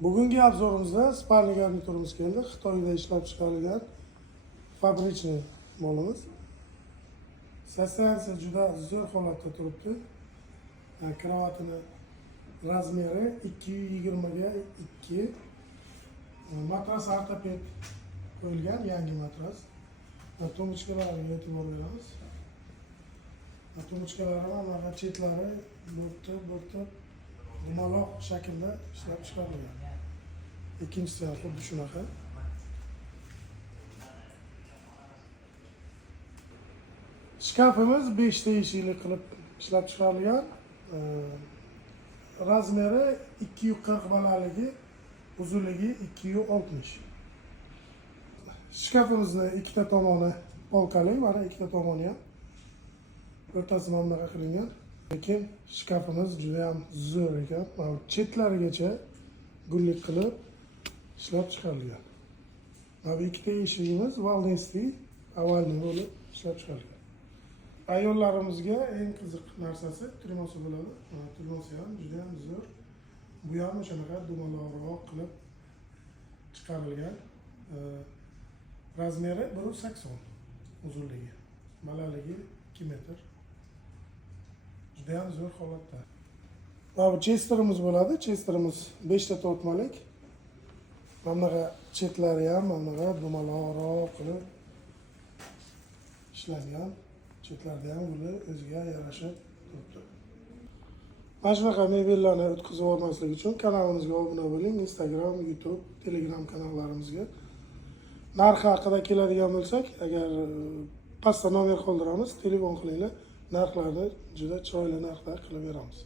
Bugungi obzorimizda spalni garniturimiz keldi. Xitoyda ishlab chiqarilgan fabrichniy molimiz. Sostansiya juda zo'r holatda turibdi. Kravatini razmeri 220 ga 2. Matras ortoped qo'yilgan, yangi matras. Tomochkalariga e'tibor beramiz. Tomochkalari mana chetlari bo'rtib dumaloq shaklda ishlab chiqarilgan. Ikkinchisi ham xuddi shunaqa. Shkafimiz 5 ta eshikli qilib ishlab chiqarilgan. Razmeri 240 balandligi, uzunligi 260. Shkafimizni ikkita tomoni polkali, mana ikkita tomoni ham o'rtasi mana bunaqa qilingan. Lekin shkafimiz juda ham zo'r ekan. Mana chetlarigacha gullik qilib ishlab chiqarilgan. Mana ikkita eshigimiz valnesli, avalniy bo'lib ishlab chiqarilgan. Ayollarimizga eng qiziq narsasi trimosi bo'ladi. Mana trimosi ham juda ham zo'r. Bu ham o'shanaqa dumaloqroq qilib chiqarilgan. Razmeri 1.80, uzunligi, balandligi 2 metr. Juda ham zo'r holatda. Mana bu chesterimiz bo'ladi. Chesterimiz 5 ta tortmalik. Mana bunaqa chetlari ham mana bunaqa dumaloqroq qilib ishlangan. Chetlarda ham buni o'ziga yarasha turibdi. Mana shunaqa mebellarni o'tkazib olmaslik uchun kanalimizga obuna bo'ling. Instagram, YouTube, Telegram kanallarimizga. Narxi haqida keladigan bo'lsak, agar pastda nomer qoldiramiz, telefon qilinglar. Narxlarni juda chiroyli narxda qilib beramiz.